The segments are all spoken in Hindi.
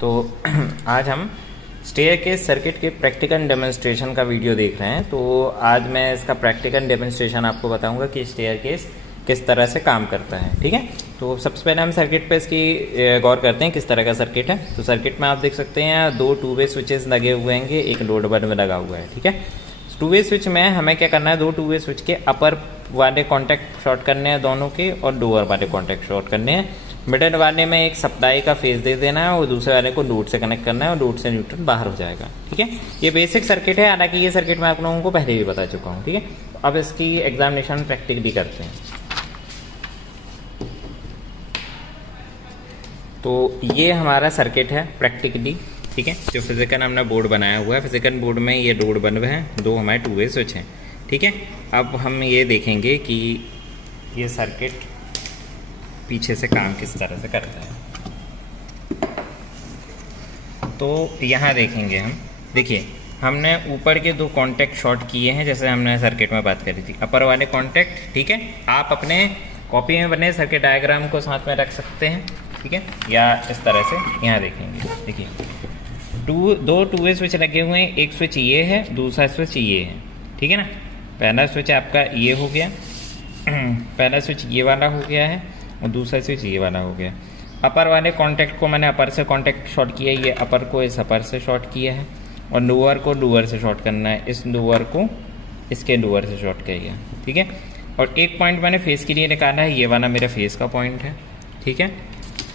तो आज हम स्टेयरकेस सर्किट के प्रैक्टिकल डेमोन्स्ट्रेशन का वीडियो देख रहे हैं। तो आज मैं इसका प्रैक्टिकल डेमोन्स्ट्रेशन आपको बताऊंगा कि स्टेयरकेस किस तरह से काम करता है। ठीक है, तो सबसे पहले हम सर्किट पे इसकी गौर करते हैं किस तरह का सर्किट है। तो सर्किट में आप देख सकते हैं दो टू वे स्विचेस लगे हुए हैं, एक लोड बन में लगा हुआ है। ठीक है, टू वे स्विच में हमें क्या करना है, दो टू वे स्विच के अपर वाले कॉन्टैक्ट शॉर्ट करने हैं दोनों के, और लोअर वाले कॉन्टैक्ट शॉर्ट करने हैं। मिडल वाले में एक सप्लाई का फेज दे देना है और दूसरे वाले को लोड से कनेक्ट करना है और लोड से न्यूट्रल बाहर हो जाएगा। ठीक है, ये बेसिक सर्किट है, हालांकि ये सर्किट मैं आप लोगों को पहले भी बता चुका हूँ। ठीक है, अब इसकी एग्जामिनेशन प्रैक्टिकली करते हैं। तो ये हमारा सर्किट है प्रैक्टिकली। ठीक है, जो फिजिकल हमने बोर्ड बनाया हुआ है, फिजिकल बोर्ड में ये लोड बल्ब है, दो हमारे टू वे स्विच हैं। ठीक है, अब हम ये देखेंगे कि ये सर्किट पीछे से काम किस तरह से करता है। तो यहाँ देखेंगे हम, देखिए हमने ऊपर के दो कॉन्टैक्ट शॉर्ट किए हैं, जैसे हमने सर्किट में बात करी थी, अपर वाले कॉन्टैक्ट। ठीक है, आप अपने कॉपी में बने सर्किट डायग्राम को साथ में रख सकते हैं। ठीक है, या इस तरह से यहाँ देखेंगे, देखिए दो टू वे स्विच लगे हुए हैं, एक स्विच ये है, दूसरा स्विच ये है। ठीक है ना, पहला स्विच आपका ये हो गया, पहला स्विच ये वाला हो गया है और दूसरा स्विच ये वाला हो गया। अपर वाले कॉन्टैक्ट को मैंने अपर से कॉन्टैक्ट शॉर्ट किया है, ये अपर को इस अपर से शॉर्ट किया है, और लोअर को लोअर से शॉर्ट करना है, इस लोअर को इसके लोअर से शॉर्ट किया। ठीक है, और एक पॉइंट मैंने फेस के लिए निकाला है, ये वाला मेरा फेस का पॉइंट है। ठीक है,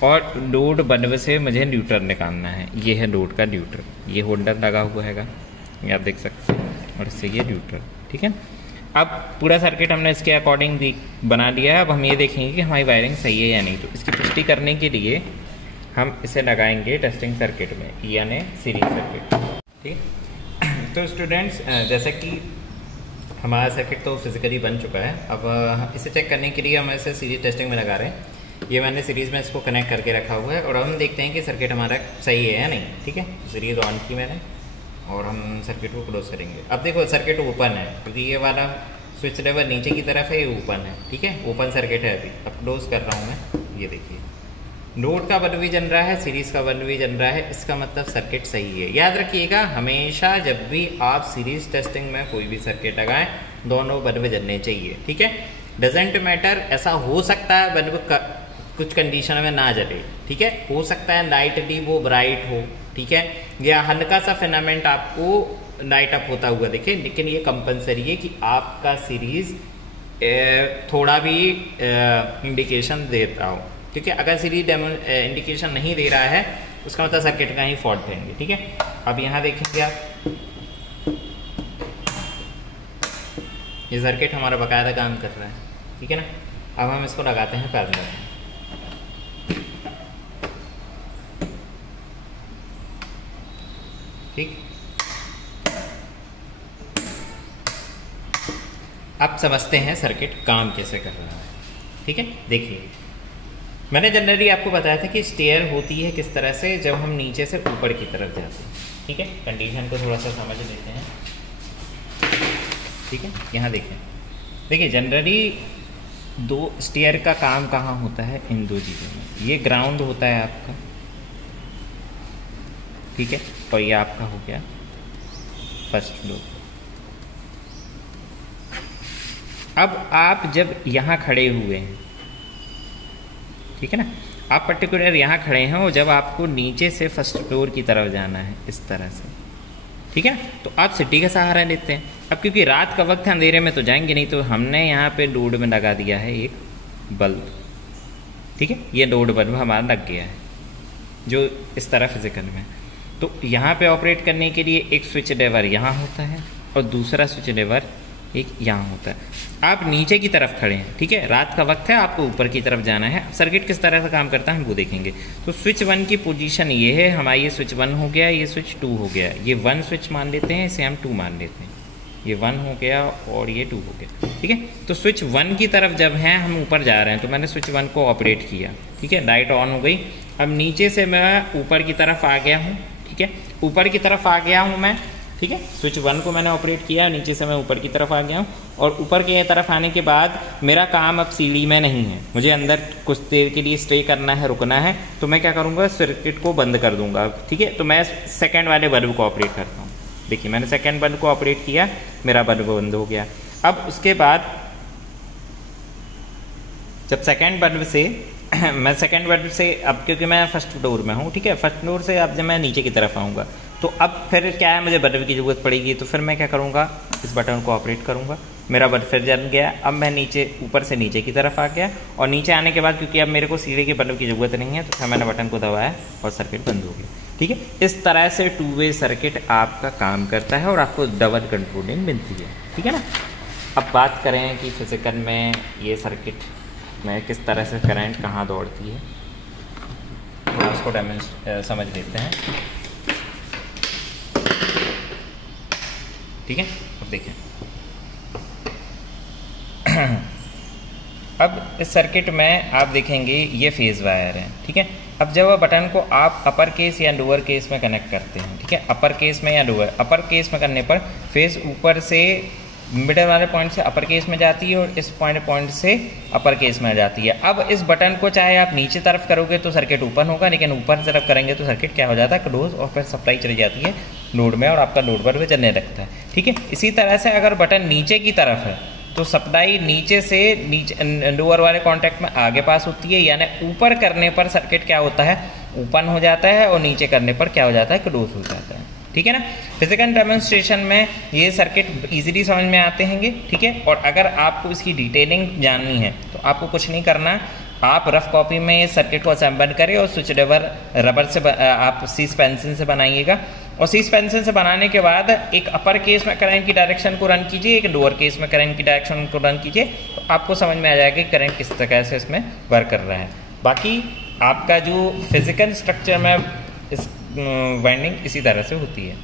और लोड बल्ब से मुझे न्यूट्रल निकालना है, ये है लोड का न्यूट्रल, ये होल्डर लगा हुआ हैगा, ये आप देख सकते हैं, और इससे ये न्यूट्रल। ठीक है, अब पूरा सर्किट हमने इसके अकॉर्डिंग बना लिया है। अब हम ये देखेंगे कि हमारी वायरिंग सही है या नहीं। तो इसकी पुष्टि करने के लिए हम इसे लगाएंगे टेस्टिंग सर्किट में, यानी सीरीज सर्किट। ठीक, तो स्टूडेंट्स जैसे कि हमारा सर्किट तो फिजिकली बन चुका है, अब इसे चेक करने के लिए हम इसे सीरीज टेस्टिंग में लगा रहे हैं। ये मैंने सीरीज़ में इसको कनेक्ट करके रखा हुआ है, और हम देखते हैं कि सर्किट हमारा सही है या नहीं। ठीक है, सीरीज ऑन की मैंने, और हम सर्किट को क्लोज करेंगे। अब देखो सर्किट ओपन है, क्योंकि ये वाला स्विच लेवर नीचे की तरफ है, ये ओपन है। ठीक है, ओपन सर्किट है अभी। अब क्लोज कर रहा हूँ मैं, ये देखिए लोड का बल्ब भी जल रहा है, सीरीज़ का बल्ब भी जल रहा है, इसका मतलब सर्किट सही है। याद रखिएगा, हमेशा जब भी आप सीरीज टेस्टिंग में कोई भी सर्किट लगाएं, दोनों बल्ब जलने चाहिए। ठीक है, डजेंट मैटर, ऐसा हो सकता है बल्ब कुछ कंडीशन में ना जले। ठीक है, हो सकता है लाइटली वो ब्राइट हो। ठीक है, या हल्का सा फिलामेंट आपको लाइट अप होता हुआ दिखे, लेकिन ये कंपलसरी है कि आपका सीरीज थोड़ा भी इंडिकेशन देता हो। ठीक है, अगर सीरीज इंडिकेशन नहीं दे रहा है, उसका मतलब सर्किट का ही फॉल्ट देंगे। ठीक है, अब यहाँ देखेंगे आप, ये सर्किट हमारा बकायदा काम कर रहा है। ठीक है ना, अब हम इसको लगाते हैं पैरेलल। ठीक, अब समझते हैं सर्किट काम कैसे कर रहा है। ठीक है, देखिए मैंने जनरली आपको बताया था कि स्टेयर होती है किस तरह से, जब हम नीचे से ऊपर की तरफ जाते हैं। ठीक है, कंडीशन को थोड़ा सा समझ लेते हैं। ठीक है, यहाँ देखें, देखिए जनरली दो स्टेयर का काम कहाँ होता है, इन दो चीज़ों में। ये ग्राउंड होता है आपका, ठीक है, और ये आपका हो गया फर्स्ट फ्लोर। अब आप जब यहाँ खड़े हुए हैं, ठीक है ना, आप पर्टिकुलर यहाँ खड़े हैं, और जब आपको नीचे से फर्स्ट फ्लोर की तरफ जाना है इस तरह से, ठीक है, तो आप सिटी का सहारा लेते हैं। अब क्योंकि रात का वक्त है, अंधेरे में तो जाएंगे नहीं, तो हमने यहाँ पे लोड में लगा दिया है एक बल्ब। ठीक है, ये लोड बल्ब हमारा लग गया है, जो इस तरह फिजिकल में। तो यहाँ पे ऑपरेट करने के लिए एक स्विच लेवर यहाँ होता है, और दूसरा स्विच लेवर एक यहाँ होता है। आप नीचे की तरफ खड़े हैं, ठीक है, रात का वक्त है, आपको ऊपर की तरफ जाना है। सर्किट किस तरह से काम करता है हम वो देखेंगे। तो स्विच 1 की पोजीशन ये है हमारा, ये स्विच 1 हो गया, ये स्विच 2 हो गया। ये 1 स्विच मान लेते हैं, इसे हम 2 मान लेते हैं। ये 1 हो गया और ये 2 हो गया। ठीक है, तो स्विच 1 की तरफ जब है हम ऊपर जा रहे हैं, तो मैंने स्विच 1 को ऑपरेट किया। ठीक है, लाइट ऑन हो गई। अब नीचे से मैं ऊपर की तरफ आ गया हूँ। ठीक है, ऊपर की तरफ आ गया हूँ मैं। ठीक है। स्विच 1 को मैंने ऑपरेट किया, नीचे से मैं ऊपर की तरफ आ गया हूँ और ऊपर की तरफ आने के बाद मेरा काम अब सीढ़ी में नहीं है, मुझे अंदर कुछ देर के लिए स्टे करना है, रुकना है, तो मैं क्या करूँगा, सर्किट को बंद कर दूंगा। ठीक है, तो मैं सेकेंड वाले बल्ब को ऑपरेट करता हूँ। देखिए मैंने सेकेंड बल्ब को ऑपरेट किया, मेरा बल्ब बंद हो गया। अब उसके बाद जब सेकेंड बल्ब से मैं सेकेंड बल्ब से अब क्योंकि मैं फर्स्ट फ्लोर में हूँ, ठीक है, फर्स्ट फ्लोर से अब जब मैं नीचे की तरफ आऊँगा तो अब फिर क्या है, मुझे बल्ब की ज़रूरत पड़ेगी। तो फिर मैं क्या करूँगा, इस बटन को ऑपरेट करूँगा, मेरा बल्ब फिर जल गया। अब मैं नीचे ऊपर से नीचे की तरफ आ गया और नीचे आने के बाद क्योंकि अब मेरे को सीढ़ी के बल्ब की ज़रूरत नहीं है तो फिर मैंने बटन को दबाया और सर्किट बंद हो गया। ठीक है, इस तरह से 2 वे सर्किट आपका काम करता है और आपको डबल कंट्रोलिंग मिलती है। ठीक है ना। अब बात करें कि फिजिकल में ये सर्किट में किस तरह से करंट कहाँ दौड़ती है, थोड़ा उसको समझ लेते हैं। ठीक है, अब देखें अब इस सर्किट में आप देखेंगे ये फेज वायर है। ठीक है, अब जब बटन को आप अपर केस या लोअर केस में कनेक्ट करते हैं, ठीक है, अपर केस में या लोअर, अपर केस में करने पर फेज ऊपर से मिडल वाले पॉइंट से अपर केस में जाती है और इस पॉइंट से अपर केस में जाती है। अब इस बटन को चाहे आप नीचे तरफ करोगे तो सर्किट ओपन होगा, लेकिन ऊपर तरफ करेंगे तो सर्किट क्या हो जाता है, क्लोज, और फिर सप्लाई चली जाती है लोड में और आपका लोड पर भी चलने लगता है। ठीक है, इसी तरह से अगर बटन नीचे की तरफ है तो सप्लाई नीचे से नीचे लोअर वाले कॉन्टैक्ट में आगे पास होती है, यानी ऊपर करने पर सर्किट क्या होता है, ओपन हो जाता है और नीचे करने पर क्या हो जाता है, क्लोज हो जाता है। ठीक है ना। फिजिकल डेमोन्स्ट्रेशन में ये सर्किट इजीली समझ में आते हैं। ठीक है, और अगर आपको इसकी डिटेलिंग जाननी है तो आपको कुछ नहीं करना, आप रफ कॉपी में ये सर्किट को असेंबल करें और स्विच रबर से आप सीस पेंसिल से बनाइएगा और सीस पेंसिल से बनाने के बाद एक अपर केस में करंट की डायरेक्शन को रन कीजिए, एक लोअर केस में करंट की डायरेक्शन को रन कीजिए, तो आपको समझ में आ जाएगा कि करंट किस तरह से इसमें वर्क कर रहा है। बाकी आपका जो फिजिकल स्ट्रक्चर में इस वाइंडिंग इसी तरह से होती है।